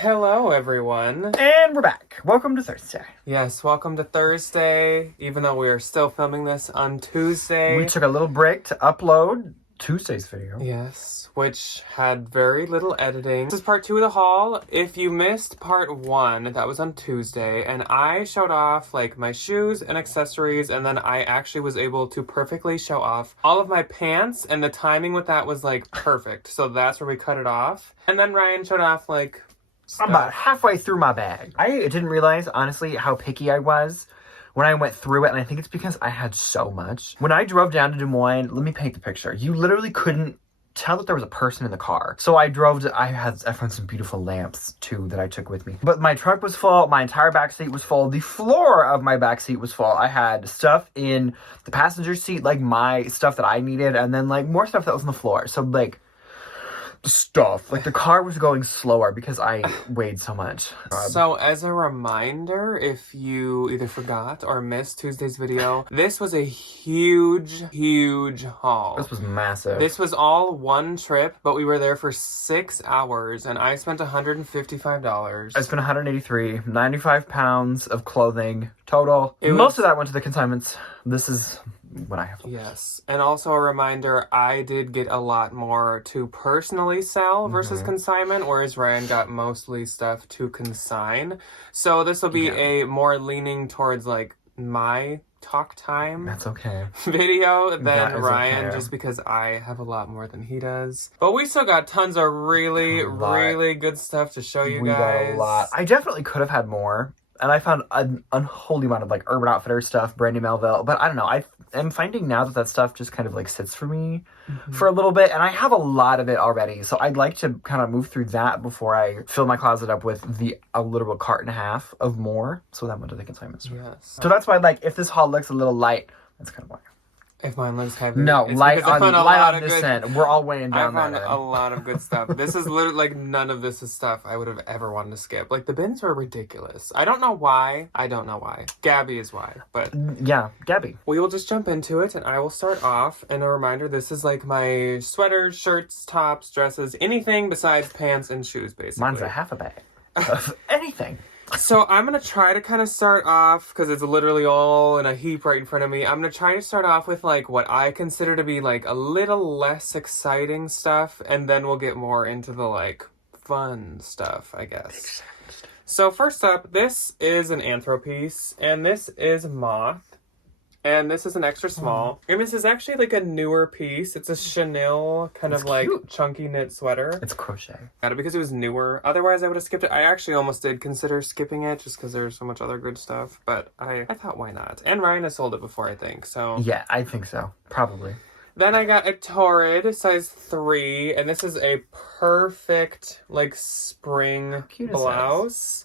Hello, everyone. And we're back. Welcome to Thursday. Yes, welcome to Thursday, even though we are still filming this on Tuesday. We took a little break to upload Tuesday's video. Yes, which had very little editing. This is part 2 of the haul. If you missed part 1, that was on Tuesday, and I showed off like my shoes and accessories, and then I actually was able to perfectly show off all of my pants, and the timing with that was like perfect. So that's where we cut it off. And then Ryan showed off like stuff. I'm about halfway through my bag. I didn't realize, honestly, how picky I was when I went through it, and I think it's because I had so much. When I drove down to Des Moines, let me paint the picture. You literally couldn't tell that there was a person in the car. So I found some beautiful lamps, too, that I took with me. But my trunk was full, my entire back seat was full, the floor of my back seat was full. I had stuff in the passenger seat, like my stuff that I needed, and then like more stuff that was on the floor. So like, stuff. Like, the car was going slower because I weighed so much. So, as a reminder, if you either forgot or missed Tuesday's video, this was a huge haul. This was massive. This was all one trip, but we were there for 6 hours, and I spent $155. I spent $183, 95 pounds of clothing total. Most of that went to the consignments. This is what I have. Yes. And also a reminder, I did get a lot more to personally sell versus consignment, whereas Ryan got mostly stuff to consign. So this will be a more leaning towards like my talk time. That's okay. Video than Ryan, okay. just because I have a lot more than he does. But we still got tons of really good stuff to show you guys. Got a lot. I definitely could have had more. And I found an unholy amount of like Urban Outfitters stuff, Brandy Melville. But I don't know. I am finding now that stuff just kind of like sits for me for a little bit. And I have a lot of it already. So I'd like to kind of move through that before I fill my closet up with a literal cart and a half of more. So that went to the consignment store. Yes. So that's why, like, if this haul looks a little light, that's kind of why. If mine looks heavy. No, it's light on this end. We're all weighing down I found that a lot of good stuff. This is literally, like, none of this is stuff I would have ever wanted to skip. Like, the bins were ridiculous. I don't know why. Gabby is why, but... Yeah, Gabby. We will just jump into it, and I will start off. And a reminder, this is, like, my sweaters, shirts, tops, dresses, anything besides pants and shoes, basically. Mine's a half a bag of anything. So I'm going to try to kind of start off, because it's literally all in a heap right in front of me. I'm going to try to start off with, like, what I consider to be, like, a little less exciting stuff, and then we'll get more into the, like, fun stuff, I guess. So first up, this is an Anthro piece, and this is Moth. And this is an extra small. And this is actually like a newer piece. It's a chenille kind of like chunky knit sweater. It's crochet. Got it because it was newer. Otherwise, I would have skipped it. I actually almost did consider skipping it just because there's so much other good stuff. But I thought, why not? And Ryan has sold it before, I think. So yeah, I think so. Probably. Then I got a Torrid, size 3. And this is a perfect like spring blouse.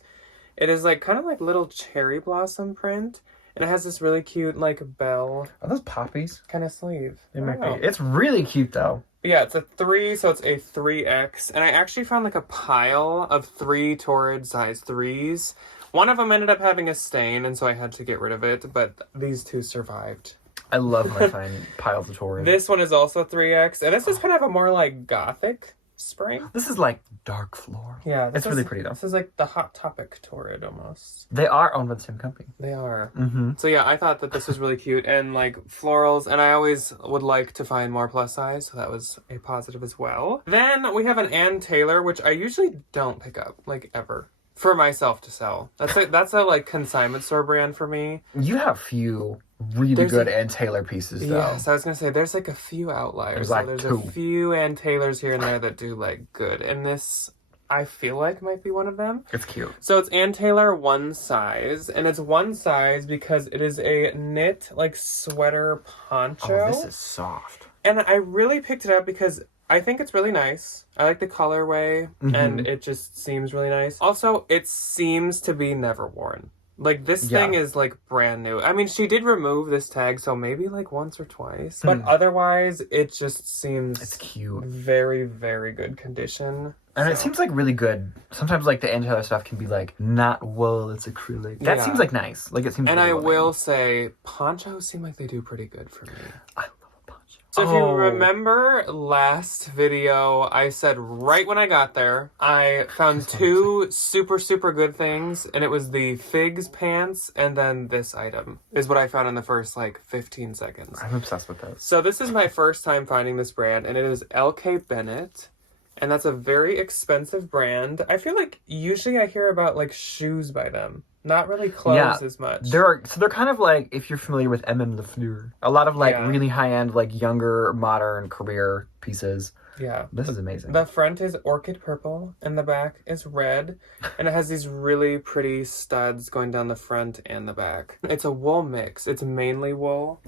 It is like kind of like little cherry blossom print. And it has this really cute, like, bell. Are those poppies? Kind of sleeve. It might be. It's really cute, though. But yeah, it's a 3, so it's a 3X. And I actually found, like, a pile of 3 Torrid size 3s. One of them ended up having a stain, and so I had to get rid of it. But these 2 survived. I love when I find piles of Torrid. This one is also 3X. And this is kind of a more, like, gothic spring. This is like dark floral. Yeah. It's really pretty, though. This is like the Hot Topic Torrid, almost. They are owned by the same company. They are. Mm-hmm. So yeah, I thought that this was really cute and like florals, and I always would like to find more plus size, so that was a positive as well. Then we have an Ann Taylor, which I usually don't pick up, like ever, for myself to sell. That's a like consignment store brand for me. You have a few really good Ann Taylor pieces, though. Yes, I was gonna say there's like a few outliers. There's a few Ann Taylors here and there that do like good, and this I feel like might be one of them. It's cute. So it's Ann Taylor one size, and it's one size because it is a knit like sweater poncho. Oh, this is soft. And I really picked it up because I think it's really nice. I like the colorway, and it just seems really nice. Also, it seems to be never worn. Like, this thing is, like, brand new. I mean, she did remove this tag, so maybe, like, once or twice. But otherwise, it just seems... It's cute. Very, very good condition. And it seems, like, really good. Sometimes, like, the Ann Taylor stuff can be, like, not wool, it's acrylic. That seems, like, nice. Like, it seems And really I well will made. say, ponchos seem like they do pretty good for me. I love a poncho. So if you remember last video, I said right when I got there, I found two super, super good things, and it was the Figs pants, and then this item is what I found in the first, like, 15 seconds. I'm obsessed with this. So this is my first time finding this brand, and it is LK Bennett, and that's a very expensive brand. I feel like usually I hear about, like, shoes by them. Not really clothes as much. They're kind of like, if you're familiar with M. Lefleur, a lot of like really high-end, like younger, modern career pieces. Yeah. This is amazing. The front is orchid purple and the back is red. And it has these really pretty studs going down the front and the back. It's a wool mix. It's mainly wool,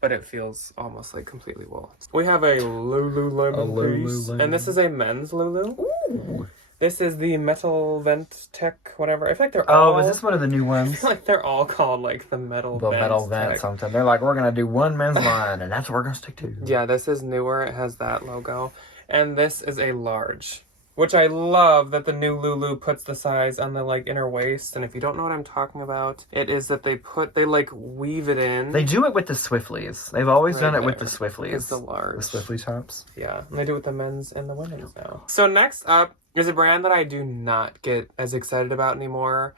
but it feels almost like completely wool. We have a Lululemon piece. And this is a men's Lulu. Ooh. This is the Metal Vent Tech, whatever. I feel like they're all... Oh, is this one of the new ones? I feel like they're all called, like, the Metal Vent Tech. Something. They're like, we're going to do one men's line, and that's what we're going to stick to. Yeah, this is newer. It has that logo. And this is a large, which I love that the new Lulu puts the size on the, like, inner waist. And if you don't know what I'm talking about, it is that they like, weave it in. They do it with the Swiftleys. They've always done it with the Swiftleys. It's the large. The Swiftly tops. Yeah, and they do it with the men's and the women's now. So next up is a brand that I do not get as excited about anymore.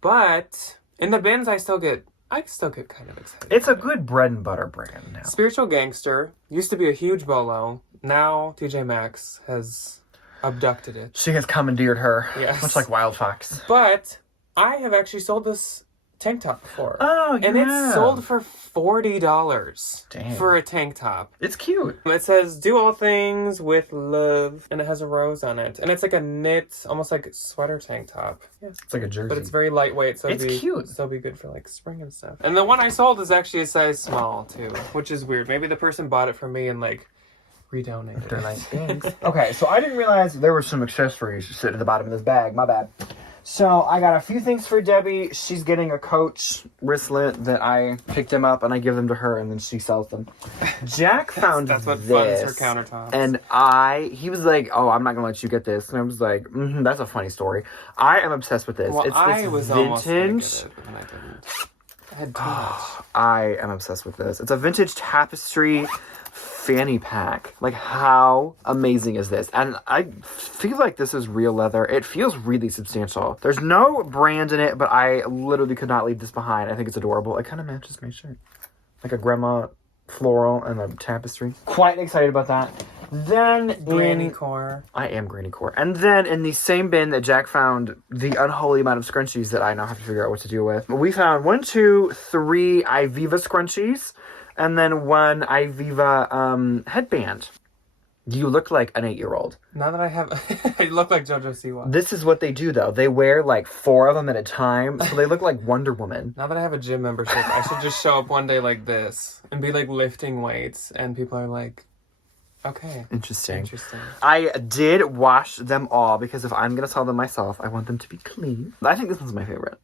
But in the bins, I still get kind of excited. It's a good bread and butter brand now. Spiritual Gangster used to be a huge bolo. Now TJ Maxx has abducted it. She has commandeered her. Yes. Much like Wild Fox. But I have actually sold this tank top before. Oh, yeah. And it's sold for $40 Dang. For a tank top. It's cute. It says, do all things with love. And it has a rose on it. And it's like a knit, almost like sweater tank top. Yeah. It's like a jersey. But it's very lightweight, so it's cute. So it'll be good for like spring and stuff. And the one I sold is actually a size small too, which is weird. Maybe the person bought it from me and like redonated They're it. nice things. Okay, so I didn't realize there were some accessories sitting at the bottom of this bag. My bad. So I got a few things for Debbie. She's getting a Coach wristlet that I picked them up and I give them to her and then she sells them. Jack found that's what this. funds her countertops. And he was like, oh, I'm not going to let you get this. And I was like, that's a funny story. I am obsessed with this. Well, it's I this was vintage. almost gonna get it, and I didn't. I had too much. I am obsessed with this. It's a vintage tapestry fanny pack. Like, how amazing is this? And I feel like this is real leather. It feels really substantial. There's no brand in it, but I literally could not leave this behind. I think it's adorable. It kind of matches my shirt. Like a grandma floral and a tapestry. Quite excited about that. Then Granny core. I am granny core. And then in the same bin that Jack found the unholy amount of scrunchies that I now have to figure out what to do with. We found 1, 2, 3 Iviva scrunchies. And then one Iviva headband. You look like an 8-year-old. Now that I have... I look like JoJo Siwa. This is what they do, though. They wear, like, 4 of them at a time, so they look like Wonder Woman. Now that I have a gym membership, I should just show up one day like this and be, like, lifting weights, and people are like, okay. Interesting. I did wash them all, because if I'm going to sell them myself, I want them to be clean. I think this one's my favorite.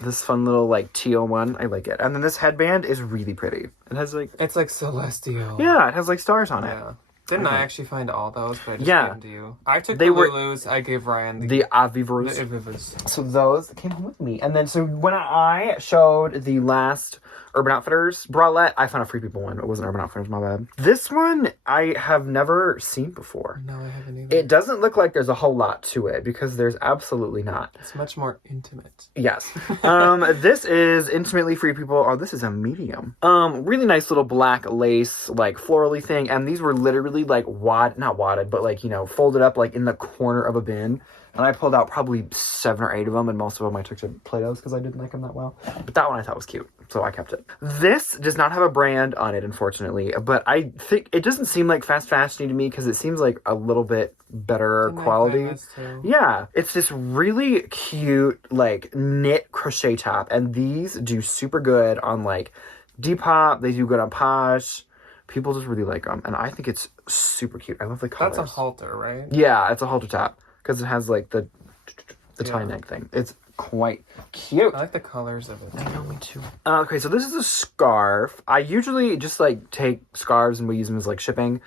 This fun little, like, teal one. I like it. And then this headband is really pretty. It has, like... It's, like, celestial. Yeah, it has, like, stars on it. Yeah. Didn't I actually find all those? But I just gave them to you. I took the Lulus. I gave Ryan the Avivas. The Avivas. So those came home with me. And then, so when I showed the last Urban Outfitters bralette, I found a Free People one. It wasn't Urban Outfitters, my bad. This one, I have never seen before. No, I haven't either. It doesn't look like there's a whole lot to it, because there's absolutely not. It's much more intimate. Yes. This is Intimately Free People. Oh, this is a medium. Really nice little black lace, like, florally thing. And these were literally, like, not wadded, but, like, you know, folded up, like, in the corner of a bin. And I pulled out probably 7 or 8 of them, and most of them I took to Play-Dohs because I didn't like them that well. But that one I thought was cute, so I kept it. This does not have a brand on it, unfortunately, but I think it doesn't seem like fast fashion to me because it seems like a little bit better quality. Yeah, it's this really cute, like, knit crochet top, and these do super good on, like, Depop. They do good on Posh. People just really like them, and I think it's super cute. I love the colors. That's a halter, right? Yeah, it's a halter top. Because it has, like, the tie neck thing. It's quite cute. I like the colors of it. I know, me too. Okay, so this is a scarf. I usually just, like, take scarves and we use them as, like, shipping.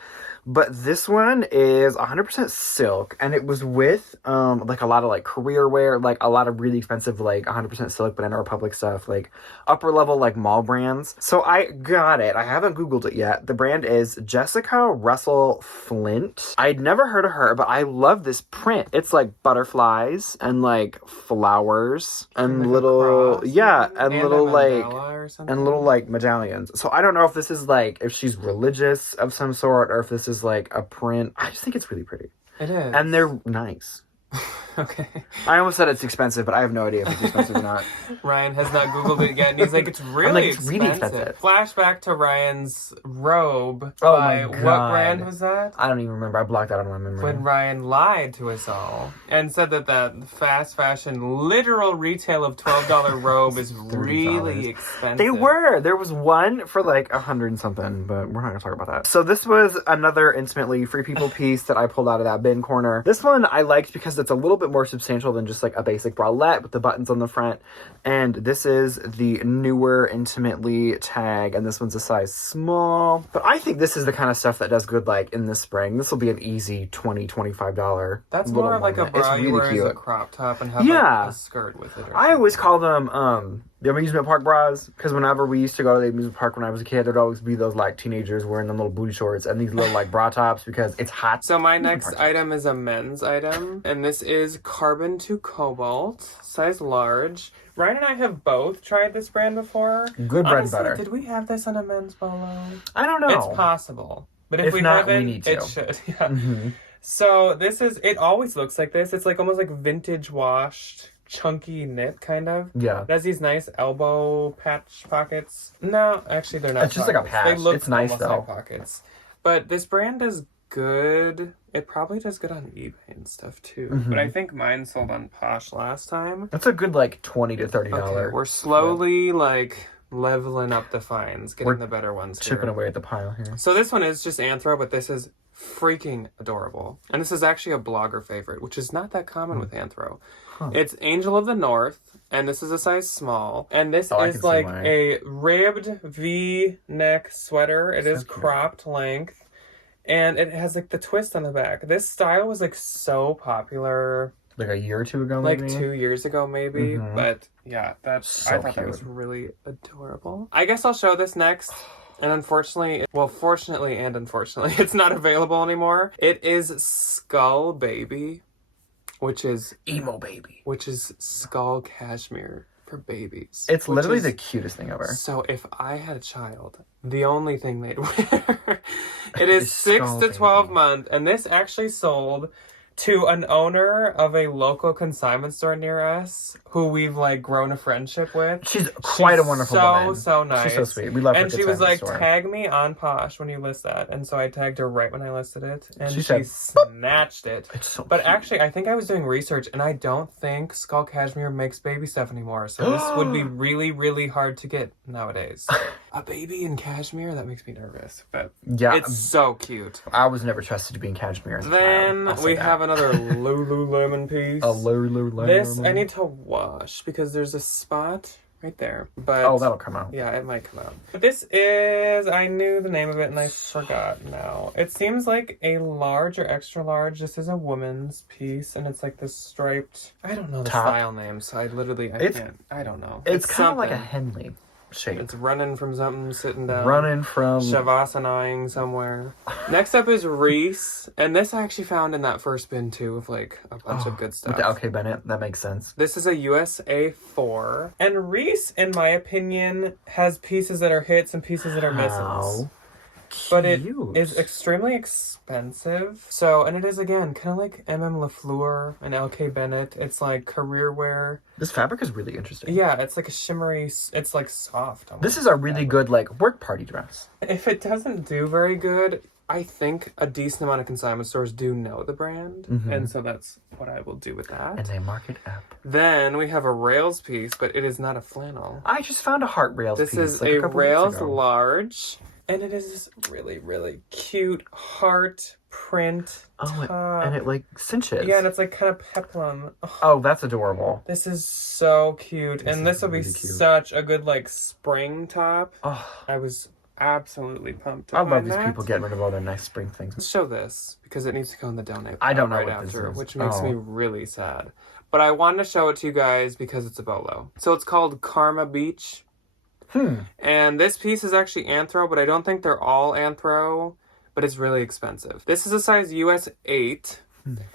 But this one is 100% silk, and it was with like a lot of like career wear, like a lot of really expensive like 100% silk Banana Republic stuff, like upper level like mall brands. So I got it. I haven't Googled it yet. The brand is Jessica Russell Flint. I'd never heard of her, but I love this print. It's like butterflies and like flowers and Like a little cross, yeah, maybe? and little a like mandala or something? and little like medallions. So I don't know if this is like if she's religious of some sort or if this is like a print. I just think it's really pretty. It is. And they're nice. Okay. I almost said it's expensive, but I have no idea if it's expensive or not. Ryan has not Googled it yet, and he's like, it's really, it's really expensive. Flashback to Ryan's robe. Oh by, my God. What brand was that? I don't even remember. I blocked that out of my memory. When Ryan lied to us all and said that fast fashion literal retail of $12 robe is really expensive. They were. There was one for like 100 and something, but we're not going to talk about that. So this was another Intimately Free People piece that I pulled out of that bin corner. This one I liked because it's a little bit more substantial than just like a basic bralette with the buttons on the front. And this is the newer Intimately tag, and this one's a size small. But I think this is the kind of stuff that does good like in the spring. This will be an easy $20, $25. That's more of like a bra you wear as a crop top and have like a skirt with it. I always call them the amusement park bras, because whenever we used to go to the amusement park when I was a kid, there'd always be those like teenagers wearing them little booty shorts and these little like bra tops because it's hot. So my next item is a men's item, and this is Carbon to Cobalt, size large. Ryan and I have both tried this brand before. Good bread and butter. Did we have this on a men's polo? I don't know. It's possible. But if we not, haven't, we need to. it should. Yeah. Mm-hmm. So this is, it always looks like this. It's like almost like vintage washed, chunky knit kind of. Yeah. It has these nice elbow patch pockets. No, actually they're not. It's just like a patch. They look it's nice almost though. like pockets. But this brand does good. It probably does good on eBay and stuff too. Mm-hmm. But I think mine sold on Posh last time. That's a good like $20 to $30. Okay, we're slowly like leveling up the finds, getting the better ones here. Chipping away at the pile here. So this one is just Anthro, but this is freaking adorable. And this is actually a blogger favorite, which is not that common with Anthro. Huh. It's Angel of the North, and this is a size small. And this is like a ribbed V-neck sweater. It is cropped length. And it has like the twist on the back. This style was like so popular. Like a year or two ago, maybe? Like 2 years ago, maybe. Mm-hmm. But yeah, that's so I thought that was really adorable. I guess I'll show this next. And unfortunately, fortunately and unfortunately, it's not available anymore. It is Skull Baby, which is Emo Baby, which is skull cashmere for babies. It's literally the cutest thing ever. So if I had a child, the only thing they'd wear, it is 6 to 12 months, and this actually sold to an owner of a local consignment store near us who we've like grown a friendship with. She's quite a wonderful woman. So nice. She's so sweet. We love her. And she was like, tag me on Posh when you list that. And so I tagged her right when I listed it. And she snatched it. It's so but cute. actually, I think I was doing research and I don't think Skull Cashmere makes baby stuff anymore. So this would be really, really hard to get nowadays. A baby in cashmere? That makes me nervous. But yeah, it's so cute. I was never trusted to be in cashmere as a Then child. we have another Lululemon piece. A Lululemon. This I need to wash because there's a spot right there. But that'll come out. Yeah, it might come out. But this is, I knew the name of it and I forgot now. It seems like a large or extra large. This is a woman's piece and it's like this striped, I don't know the style name, so I don't know. It's kind of like a Henley shape. It's running from something, sitting down. Running from... Shavasanaing somewhere. Next up is Reese. And this I actually found in that first bin too of like a bunch of good stuff. With the LK Bennett, that makes sense. This is a USA 4. And Reese, in my opinion, has pieces that are hits and pieces that are misses. But it is extremely expensive. So, and it is, again, kind of like MM Lafleur and LK Bennett. It's like career wear. This fabric is really interesting. Yeah, it's like a shimmery, it's like soft. This is a really good, like, work party dress. If it doesn't do very good, I think a decent amount of consignment stores do know the brand. Mm-hmm. And so that's what I will do with that. And they mark it up. Then we have a Rails piece, but it is not a flannel. I just found a heart Rails piece. This is a Rails large. And it is this really, really cute heart print top. And it like cinches. Yeah, and it's like kind of peplum. Oh, that's adorable. This is so cute. And this will be such a good like spring top. Oh. I was absolutely pumped to I love find these that. people getting rid of all their nice spring things. Let's show this because it needs to go in the donate I don't know right what this after, is. which makes Oh. me really sad. But I wanted to show it to you guys because it's a bolo. So it's called Karma Beach. And this piece is actually anthro, but I don't think they're all anthro, but it's really expensive. This is a size US 8.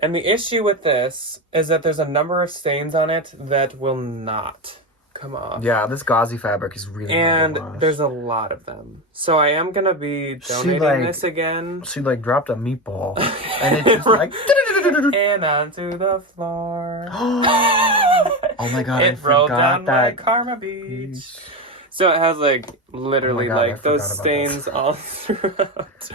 And the issue with this is that there's a number of stains on it that will not come off. Yeah, this gauzy fabric is really hard to wash. There's a lot of them. So I am going to be donating this again. She like dropped a meatball. And it's just like... And onto the floor. Oh my god, It rolled down my Karma Beach. So it has like literally like those stains all throughout.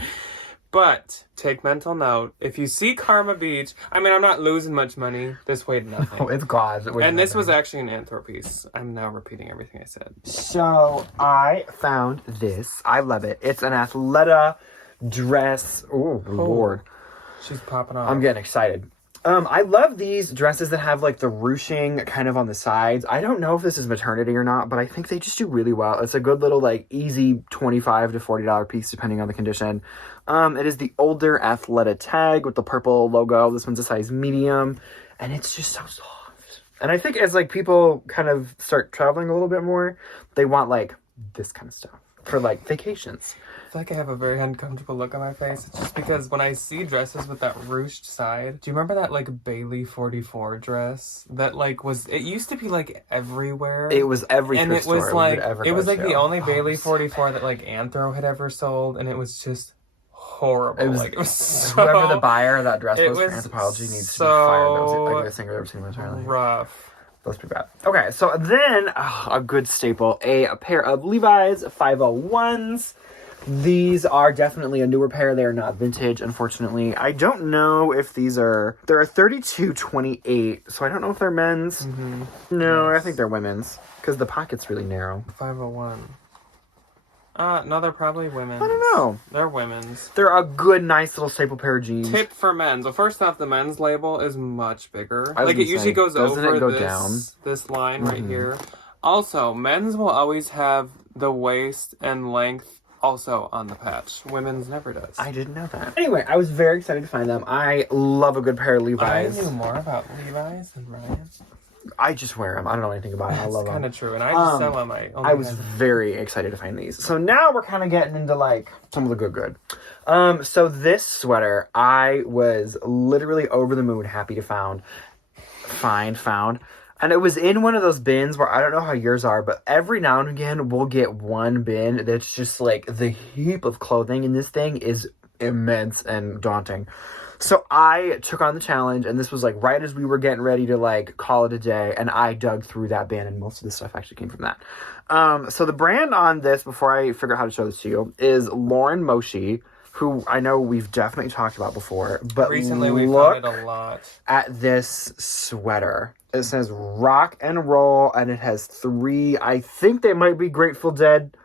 But take mental note, if you see Karma Beach, I mean, I'm not losing much money. This weighed nothing. Oh, it's gauze. And this was actually an anthro piece. I'm now repeating everything I said. So I found this. I love it. It's an Athleta dress. Oh, Lord. She's popping off. I'm getting excited. I love these dresses that have like the ruching kind of on the sides. I don't know if this is maternity or not, but I think they just do really well. It's a good little like easy $25 to $40 piece depending on the condition. It is the older Athleta tag with the purple logo. This one's a size medium, and it's just so soft. And I think as like people kind of start traveling a little bit more, they want like this kind of stuff for like vacations. I feel like I have a very uncomfortable look on my face. It's just because when I see dresses with that ruched side, do you remember that like Bailey 44 dress that like it used to be like everywhere. It was every and thrift it was store like it was like the only Bailey 44 that like Anthro had ever sold, and it was just horrible. It was so, whoever the buyer of that dress was for was Anthropology needs so to be fired. That was the ugliest thing I've ever seen in my entire life. rough. That's pretty bad. Okay, so then a good staple, a pair of Levi's 501s. These are definitely a newer pair. They are not vintage, unfortunately. I don't know if they're a 32-28, so I don't know if they're men's. Mm-hmm. No, Yes. I think they're women's, because the pocket's really narrow. 501. No, they're probably women's. I don't know. They're women's. They're a good, nice little staple pair of jeans. Tip for men's. Well, first off, the men's label is much bigger. I was Like, it gonna usually say, goes doesn't over it go down? this line right here. Also, men's will always have the waist and length also on the patch. Women's never does. I didn't know that. Anyway, I was very excited to find them. I love a good pair of Levi's. I knew more about Levi's than Ryan. I just wear them. I don't know anything about it. I love That's them. kind of true. And I just sell them. I was very excited to find these. So now we're kind of getting into like some of the good. So this sweater, I was literally over the moon happy to found. And it was in one of those bins where I don't know how yours are, but every now and again we'll get one bin that's just like the heap of clothing, and this thing is immense and daunting. So I took on the challenge, and this was like right as we were getting ready to like call it a day, and I dug through that bin, and most of the stuff actually came from that. So the brand on this, before I figure out how to show this to you, is Lauren Moshi, who I know we've definitely talked about before, but recently we found it a lot. At this sweater. It says rock and roll, and it has 3, I think they might be Grateful Dead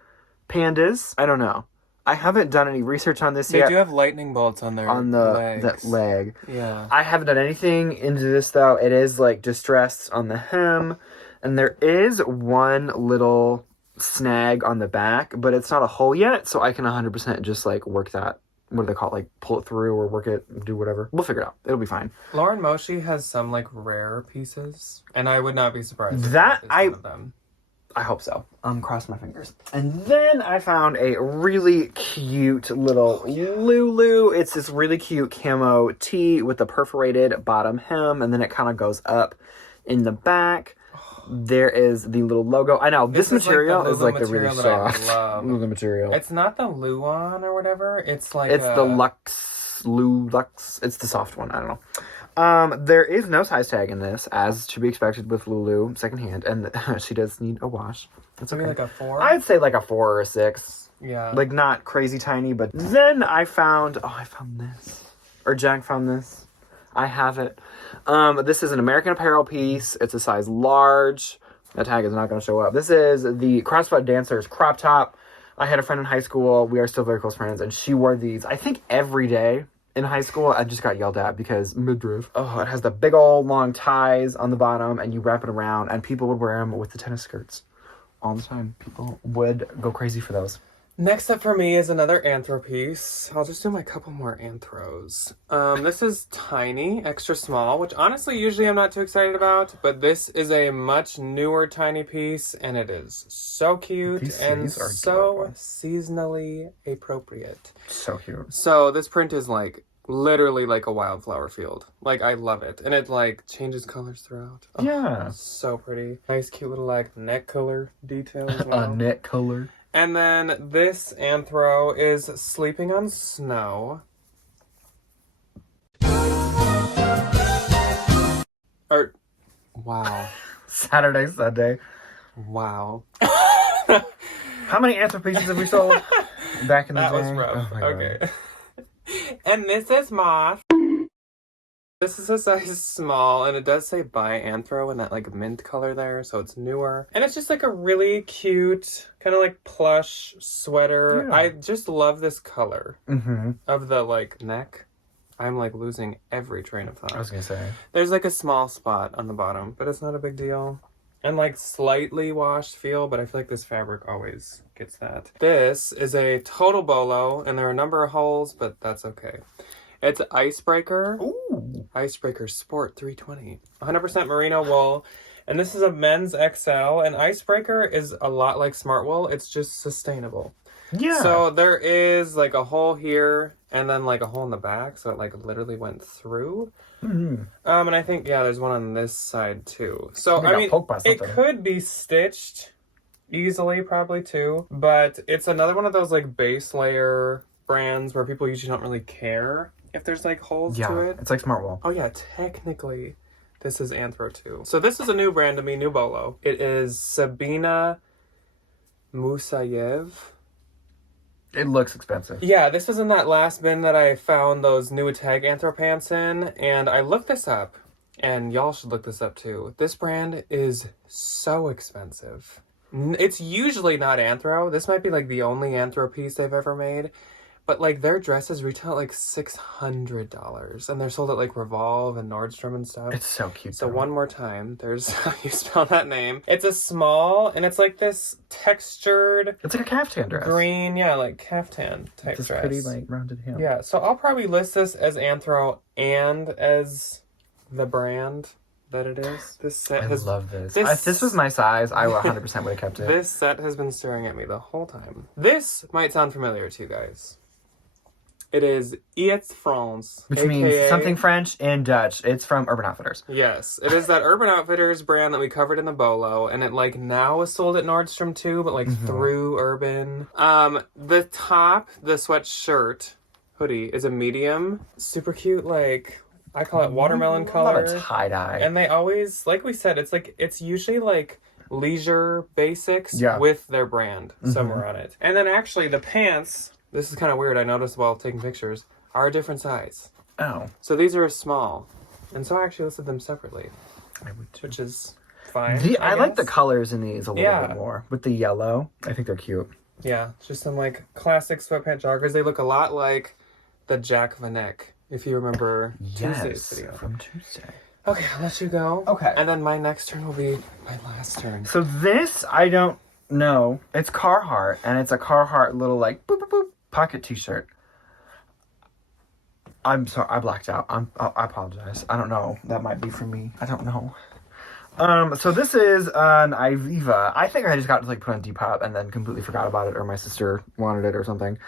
pandas. I don't know. I haven't done any research on this yet. They do have lightning bolts on their that leg. Yeah. I haven't done anything into this, though. It is, like, distressed on the hem, and there is one little snag on the back, but it's not a hole yet, so I can 100% just, like, work that. What do they call it? Like, pull it through or work it, do whatever. We'll figure it out. It'll be fine. Lauren Moshi has some, like, rare pieces, and I would not be surprised if that is one of them. I hope so. Cross my fingers. And then I found a really cute little Lulu. It's this really cute camo tee with a perforated bottom hem, and then it kind of goes up in the back. There is the little logo. I know, this material is like the really soft Lulu material. It's not the Luon or whatever. It's like the Lux. It's the soft one. I don't know. There is no size tag in this, as to be expected with Lulu secondhand, and she does need a wash. It's okay. Maybe like a 4? I'd say like a 4 or a 6. Yeah. Like not crazy tiny, but then I found this. Or Jack found this. I have it. This is an American Apparel piece. It's a size large. That tag is not going to show up. This is the CrossFit Dancers crop top. I had a friend in high school. We are still very close friends, and she wore these, I think, every day in high school. I just got yelled at because midriff. Oh, it has the big old long ties on the bottom, and you wrap it around, and people would wear them with the tennis skirts all the time. People would go crazy for those. Next up for me is another anthro piece. I'll just do my couple more anthros. This is tiny, extra small, which honestly usually I'm not too excited about, but this is a much newer tiny piece, and it is so cute and so seasonally appropriate. So cute. So this print is like literally like a wildflower field. Like, I love it. And it like changes colors throughout. Oh, Yeah. so pretty. Nice cute little like neck color detail as well. A neck color. And then this anthro is Sleeping on Snow. Wow. Saturday, Sunday. Wow. How many anthro pieces have we sold back in the day? That was rough. Oh Okay. And this is Moth. This is a size small, and it does say by Anthro in that like mint color there, so it's newer. And it's just like a really cute, kind of like plush sweater. Yeah. I just love this color Mm-hmm. of the like neck. I'm like losing every train of thought. I was gonna say. There's like a small spot on the bottom, but it's not a big deal. And like slightly washed feel, but I feel like this fabric always gets that. This is a total bolo, and there are a number of holes, but that's okay. It's Icebreaker. Ooh. Icebreaker Sport 320. 100% merino wool. And this is a men's XL. And Icebreaker is a lot like Smart Wool. It's just sustainable. Yeah. So there is like a hole here and then like a hole in the back. So it like literally went through. Mm-hmm. And I think, yeah, there's one on this side too. So, Something I got mean, poked by it something. could be stitched easily probably too. But it's another one of those like base layer brands where people usually don't really care if there's like holes to it. It's like Smart Wool. Oh yeah, technically this is Anthro too. So this is a new brand to me, new bolo. It is Sabina Musayev. It looks expensive. Yeah, this was in that last bin that I found those new tag Anthro pants in, and I looked this up, and y'all should look this up too. This brand is so expensive. It's usually not Anthro. This might be like the only Anthro piece they've ever made. But, like, their dresses retail at, like, $600. And they're sold at, like, Revolve and Nordstrom and stuff. It's so cute. So, one more time. There's how you spell that name. It's a small, and it's, like, this textured... It's like a caftan dress. Green, yeah, like, caftan type This dress. pretty, like, rounded hem. Yeah, so I'll probably list this as Anthro and as the brand that it is. This set I has... love this. If this was my size, I 100% would have kept it. This set has been staring at me the whole time. This might sound familiar to you guys. It is Iets France. Which AKA, means something French and Dutch. It's from Urban Outfitters. Yes. It is that Urban Outfitters brand that we covered in the bolo. And it like now is sold at Nordstrom too, but like through Urban. The top, the sweatshirt hoodie is a medium. Super cute, like I call it watermelon color. Love a tie-dye. And they always, like we said, it's usually like leisure basics Yeah. with their brand somewhere on it. And then actually the pants, this is kind of weird, I noticed while taking pictures, are a different size. Oh. So these are small. And so I actually listed them separately, I would too. which is fine. I like the guess. colors in these a little Yeah. bit more. With the yellow. I think they're cute. Yeah, just some like classic sweatpant joggers. They look a lot like the Jack Vanek, if you remember Tuesday's video. From Tuesday. Okay, I'll let you go. Okay. And then my next turn will be my last turn. So this, I don't know. It's Carhartt, and it's a Carhartt little, like, boop, boop, boop, pocket t-shirt. I'm sorry, I blacked out. I apologize. I don't know. That might be for me. I don't know. So this is an Iviva. I think I just got to, like, put on Depop and then completely forgot about it, or my sister wanted it or something.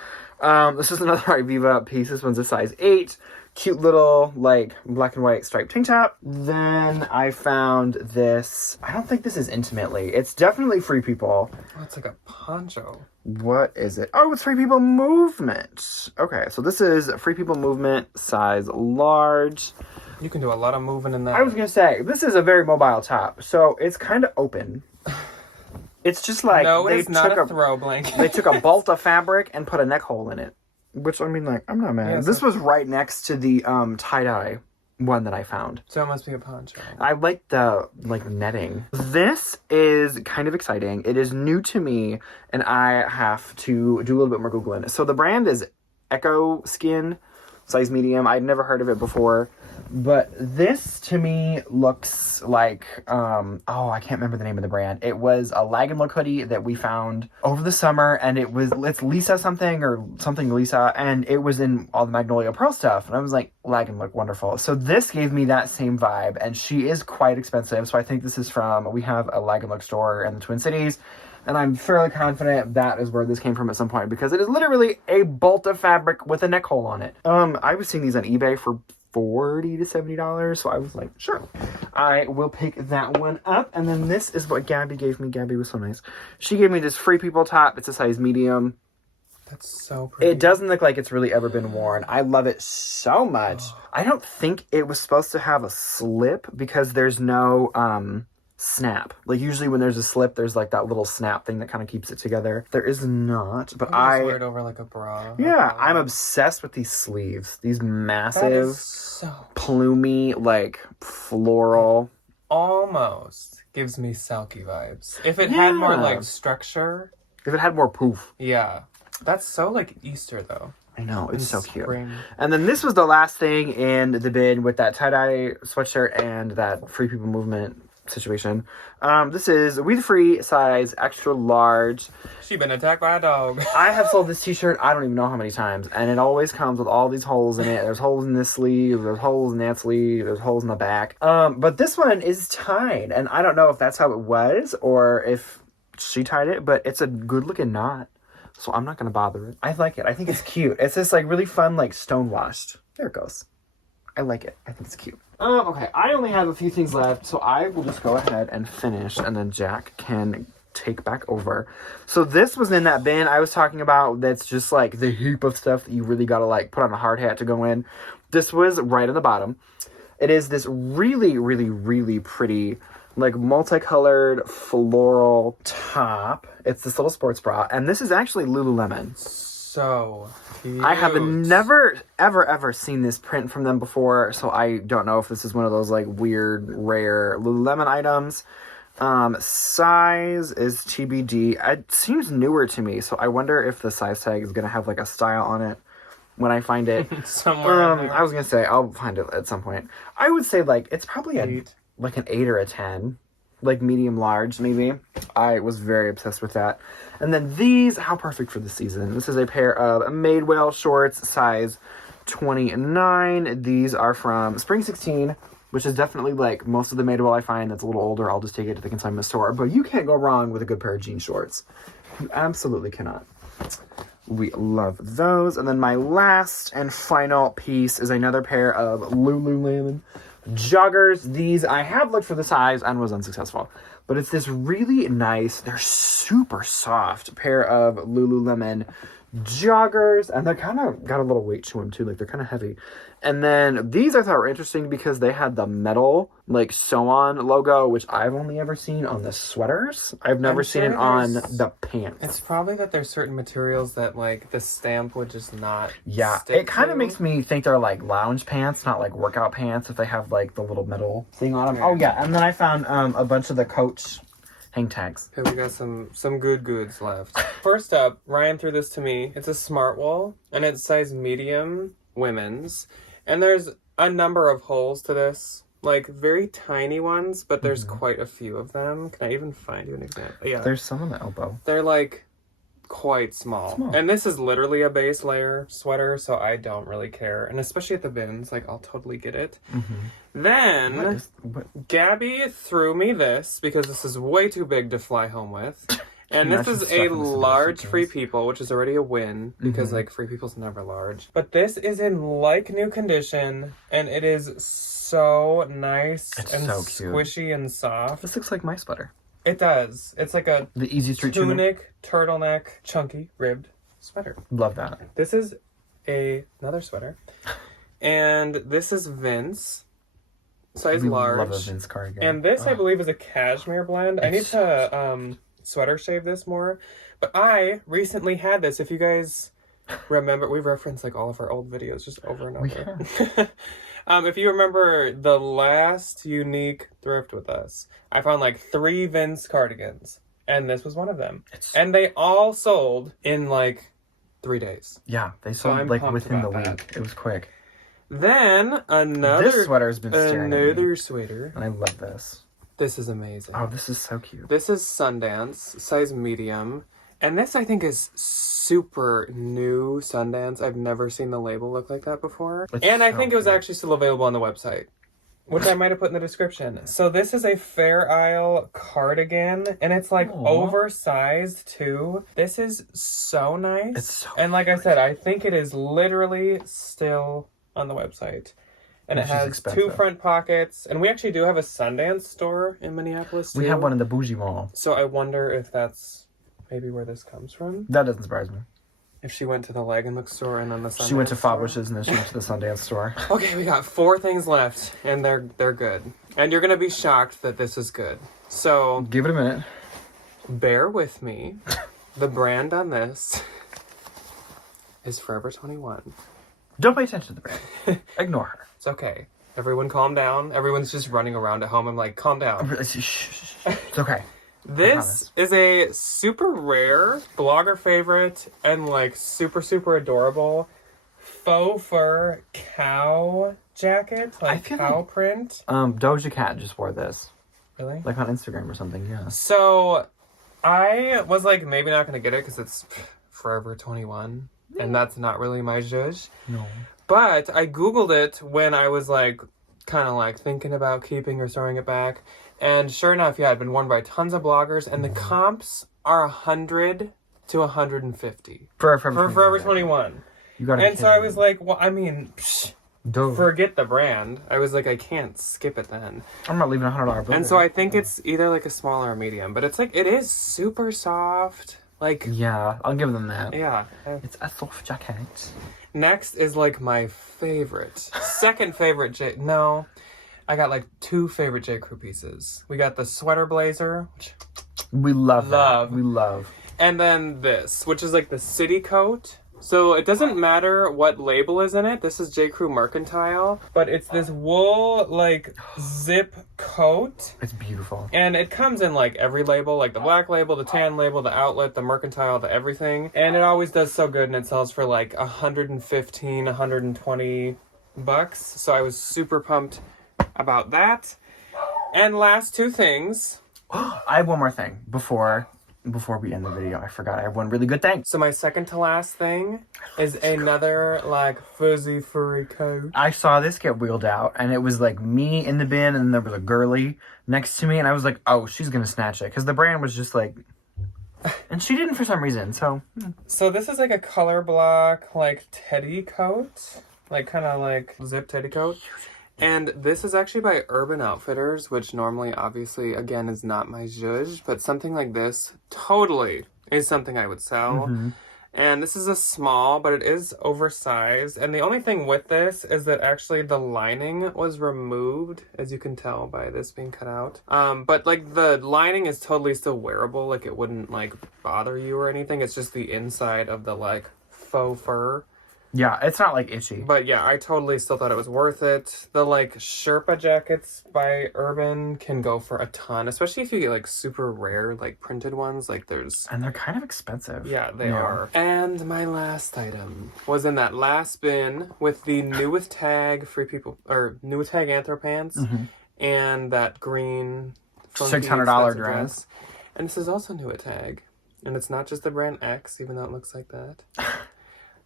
This is another Iviva piece. This one's a size 8. Cute little, like, black and white striped tank top. Then I found this. I don't think this is Intimately. It's definitely Free People. Oh, it's like a poncho. What is it? Oh, it's Free People Movement. Okay, so this is Free People Movement, size large. You can do a lot of moving in that. I was going to say, this is a very mobile top. So it's kind of open. It's just like... No, they it's not took a throw blanket. They took a bolt of fabric and put a neck hole in it. Which, I mean, like, I'm not mad. Yeah, This was right next to the tie-dye one that I found. So it must be a poncho. I like the, like, netting. This is kind of exciting. It is new to me, and I have to do a little bit more Googling. So the brand is Echo Skin, size medium. I'd never heard of it before. But this, to me, looks like, I can't remember the name of the brand. It was a Lag and Look hoodie that we found over the summer, and it's Lisa something, or something Lisa, and it was in all the Magnolia Pearl stuff, and I was like, Lag and Look, wonderful. So this gave me that same vibe, and she is quite expensive, so I think this is we have a Lag and Look store in the Twin Cities, and I'm fairly confident that is where this came from at some point, because it is literally a bolt of fabric with a neck hole on it. I was seeing these on eBay for $40 to $70, so I was like, sure, I will pick that one up. And then this is what Gabby gave me. Gabby was so nice. She gave me this Free People top. It's a size medium. That's so pretty. It doesn't look like it's really ever been worn. I love it so much. I don't think it was supposed to have a slip because there's no snap. Like usually when there's a slip, there's like that little snap thing that kind of keeps it together. There is not, but I wear it over like a bra. Yeah, I'm obsessed with these sleeves. These massive, so plumey, like floral. Almost gives me Selkie vibes. If it had more like structure. If it had more poof. Yeah. That's so like Easter though. I know, it's so spring. cute. And then this was the last thing in the bin with that tie-dye sweatshirt and that Free People movement situation. This is We The Free size extra large. She been attacked by a dog. I have sold this t-shirt I don't even know how many times, and it always comes with all these holes in it. There's holes in this sleeve, there's holes in that sleeve, there's holes in the back. But this one is tied, and I don't know if that's how it was or if she tied it, but it's a good looking knot, so I'm not gonna bother it. I like it. I think it's cute. It's this like really fun, like stone washed. There it goes. I like it. I think it's cute. Okay, I only have a few things left, so I will just go ahead and finish, and then Jack can take back over. So this was in that bin I was talking about that's just like the heap of stuff that you really gotta like put on a hard hat to go in. This was right on the bottom. It is this really, really, really pretty, like multicolored floral top. It's this little sports bra, and this is actually Lululemon. So cute. I have never, ever seen this print from them before, so I don't know if this is one of those, like, weird, rare Lululemon items. Size is TBD. It seems newer to me, so I wonder if the size tag is going to have, like, a style on it when I find it. Somewhere in there. I was going to say, I'll find it at some point. I would say, like, it's probably an 8 or a 10. Like medium large, maybe. I was very obsessed with that. And then these, how perfect for the season. This is a pair of Madewell shorts, size 29. These are from Spring 16, which is definitely like most of the Madewell I find that's a little older. I'll just take it to the consignment store. But you can't go wrong with a good pair of jean shorts. You absolutely cannot. We love those. And then my last and final piece is another pair of Lululemon joggers. These, I have looked for the size and was unsuccessful. But it's this really nice, they're super soft pair of Lululemon joggers. And they're kind of got a little weight to them too. Like they're kind of heavy. And then these I thought were interesting because they had the metal, like sew-on logo, which I've only ever seen on the sweaters. I've never seen it on the pants. It's probably that there's certain materials that like the stamp would just not. Yeah, it kind of makes me think they're like lounge pants, not like workout pants if they have like the little metal thing on them. Oh yeah, and then I found a bunch of the Coach hang tags. Okay, we got some good goods left. First up, Ryan threw this to me. It's a smart wool, and it's size medium women's. And there's a number of holes to this, like very tiny ones, but there's quite a few of them. Can I even find you an example? Yeah. There's some on the elbow. They're like quite small. And this is literally a base layer sweater, so I don't really care. And especially at the bins, like I'll totally get it. Then Gabby threw me this because this is way too big to fly home with. And this is a large Free People, which is already a win because like Free People's never large. But this is in like new condition, and it is so nice and so cute. Squishy and soft. This looks like my sweater. It does. It's like a the Easy Street tunic, turtleneck, chunky, ribbed sweater. Love that. This is another sweater. And this is Vince. Size large. Love a Vince cardigan. And this, I believe, is a cashmere blend. I need to sweater shave this more. But I recently had this. If you guys remember, we reference like all of our old videos just over and over. If you remember the last unique thrift with us, I found like 3 Vince cardigans. And this was one of them. And they all sold in like 3 days. Yeah, they sold like within the week. that. It was quick. Then another This sweater has been staring at me. another sweater. And I love this. This is amazing. Oh, this is so cute. This is Sundance, size medium. And this I think is super new Sundance. I've never seen the label look like that before. And I think it was actually still available on the website, which I might have put in the description. So this is a Fair Isle cardigan, and it's like oversized too. This is so nice. It's so and like I said, I think it is literally still on the website. And it has two front pockets. And we actually do have a Sundance store in Minneapolis too. We have one in the Bougie Mall. So I wonder if that's maybe where this comes from. That doesn't surprise me. If she went to the Leg and Look store and then the Sundance She went to store. Fabwish's and then she went to the Sundance store. Okay, we got 4 things left, and they're good. And you're gonna be shocked that this is good. So Give it a minute. bear with me. The brand on this is Forever 21. Don't pay attention to the brand. Ignore her. It's okay. Everyone calm down. Everyone's just running around at home. I'm like, calm down. It's okay. This is a super rare blogger favorite and like super, super adorable faux fur cow jacket. Like cow print. Doja Cat just wore this. Really? Like on Instagram or something, yeah. So I was like, maybe not going to get it because it's Forever 21. And that's not really my zhuzh. No. But I Googled it when I was like, kind of like thinking about keeping or throwing it back. And sure enough, yeah, it'd been worn by tons of bloggers. And the comps are 100 to 150. For Forever 21. You gotta and so I was like, well, I mean, forget the brand. I was like, I can't skip it then. I'm not leaving $100 bill. And so I think it's either like a small or a medium. But it's like, it is super soft. Like, yeah, I'll give them that. Yeah. It's a soft jacket. Next is like my favorite. Second favorite No. I got like 2 favorite J. Crew pieces. We got the sweater blazer. Which we love that. We love. And then this, which is like the city coat. So it doesn't matter what label is in it. This is J. Crew Mercantile. But it's this wool, like, zip coat. It's beautiful. And it comes in, like, every label. Like, the black label, the tan label, the outlet, the mercantile, the everything. And it always does so good. And it sells for, like, $115, $120. So I was super pumped about that. And last 2 things. I have one more thing before we end the video. I forgot. I have one really good thing. So my second to last thing is another like fuzzy furry coat. I saw this get wheeled out and it was like me in the bin and there was a girly next to me and I was like, oh, she's gonna snatch it because the brand was just like, and she didn't for some reason. So this is like a color block like teddy coat, like kind of like zip teddy coat. And this is actually by Urban Outfitters, which normally, obviously, again, is not my zhuzh, but something like this totally is something I would sell. Mm-hmm. And this is a small, but it is oversized. And the only thing with this is that actually the lining was removed, as you can tell by this being cut out. But like the lining is totally still wearable. Like it wouldn't like bother you or anything. It's just the inside of the like faux fur. Yeah, it's not like itchy. But yeah, I totally still thought it was worth it. The like Sherpa jackets by Urban can go for a ton, especially if you get like super rare like printed ones. Like there's and they're kind of expensive. Yeah, they are. And my last item was in that last bin with the new with tag new with tag Anthro pants and that green $600 dress. And this is also new with tag, and it's not just the brand X, even though it looks like that.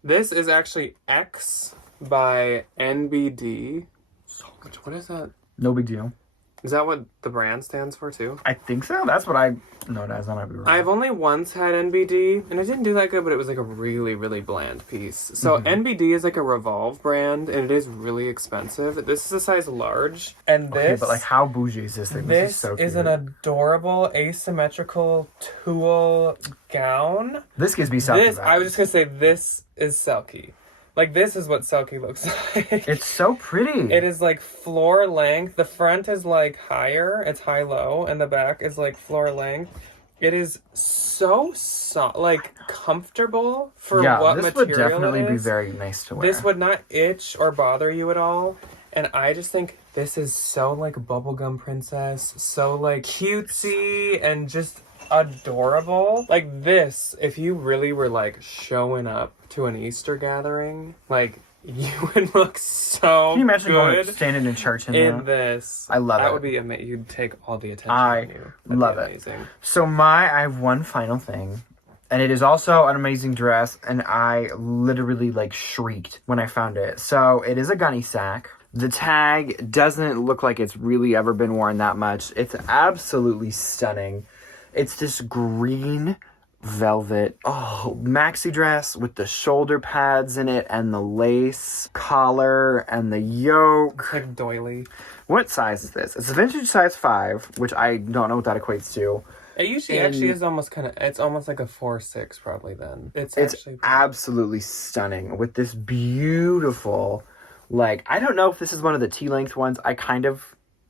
This is actually X by NBD. So much. What is that? No big deal. Is that what the brand stands for too? I think so. That's what I know it as. I might be wrong. I've only once had NBD, and it didn't do that good, but it was like a really, really bland piece. So NBD is like a Revolve brand, and it is really expensive. This is a size large, and this... Okay, but like how bougie is this thing? This is so cute. is an adorable asymmetrical tulle gown. This gives me Selkie vibes. I was just going to say, this is Selkie. Like, this is what Selkie looks like. It's so pretty. It is, like, floor length. The front is, like, higher. It's high-low. And the back is, like, floor length. It is so like, comfortable for what material it is. this would definitely be very nice to wear. This would not itch or bother you at all. And I just think this is so, like, bubblegum princess. So, like, cutesy and just adorable. Like, this, if you really were, like, showing up to an Easter gathering, like, You would look so Can you imagine good going standing in church in in that? this. I love That it. would be amazing. You'd take all the attention I on you. That'd love be it. amazing. So I have one final thing. And it is also an amazing dress. And I literally like shrieked when I found it. So it is a gunny sack. The tag doesn't look like it's really ever been worn that much. It's absolutely stunning. It's this green velvet maxi dress with the shoulder pads in it and the lace collar and the yoke. It's like doily. What size is this? It's a vintage size 5, which I don't know what that equates to. It usually actually is almost kind of, it's almost like a 4-6 probably then. It's actually absolutely stunning with this beautiful, like, I don't know if this is one of the T-length ones. I kind of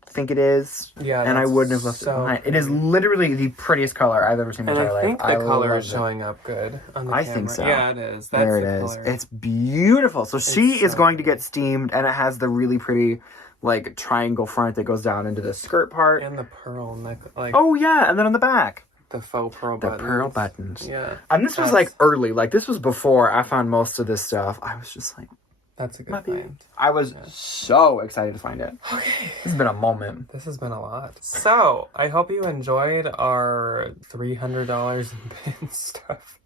think it is. Yeah, and I wouldn't have left it behind. It is literally the prettiest color I've ever seen in my life. And I think the color love is showing up good on the I camera. think so. Yeah, it is. That's there it the is. color. It's beautiful. So she is so going to get steamed, and it has the really pretty, like, triangle front that goes down into the skirt part. And the pearl neck, like Oh, yeah, and then on the back. the faux pearl The buttons. pearl buttons. Yeah. And this was, like, early. Like, this was before I found most of this stuff. I was just like, That's a good find. I was so excited to find it. Okay. This has been a moment. This has been a lot. So, I hope you enjoyed our $300 in pin stuff.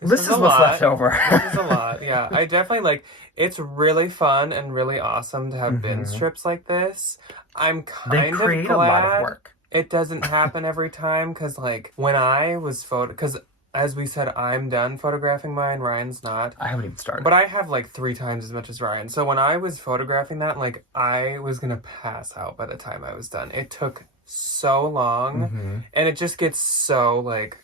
This is a what's lot. left over. This is a lot, yeah. I definitely, like, it's really fun and really awesome to have bin strips like this. I'm They kind create of glad a lot of work. it doesn't happen every time, because, like, when I was because as we said, I'm done photographing mine, Ryan's not. I haven't even started. But I have, like, 3 times as much as Ryan. So when I was photographing that, like, I was gonna pass out by the time I was done. It took so long, and it just gets so, like,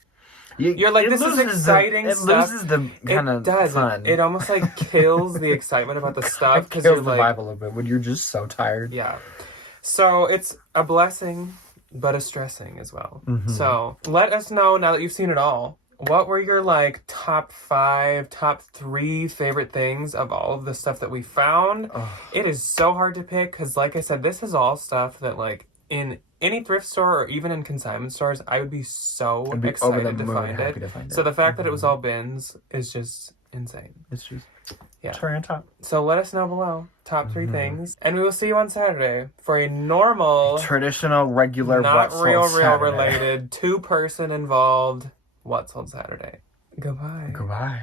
you're like, this is exciting It stuff. loses the kind of fun. It almost, like, kills the excitement about the stuff. It Because kills you're the like, vibe a little bit when you're just so tired. yeah. So it's a blessing, but a stressing as well. So let us know, now that you've seen it all, what were your, like, top 5, top 3 favorite things of all of the stuff that we found? It is so hard to pick because, like I said, this is all stuff that, like, in any thrift store or even in consignment stores, I would be so excited to find it. So the fact that it was all bins is just insane. It's just Yeah. cherry on top. So let us know below, top 3 things. And we will see you on Saturday for a normal, Traditional, regular, not what's sold real Saturday. related, 2-person involved What's Sold Saturday. Goodbye. Goodbye.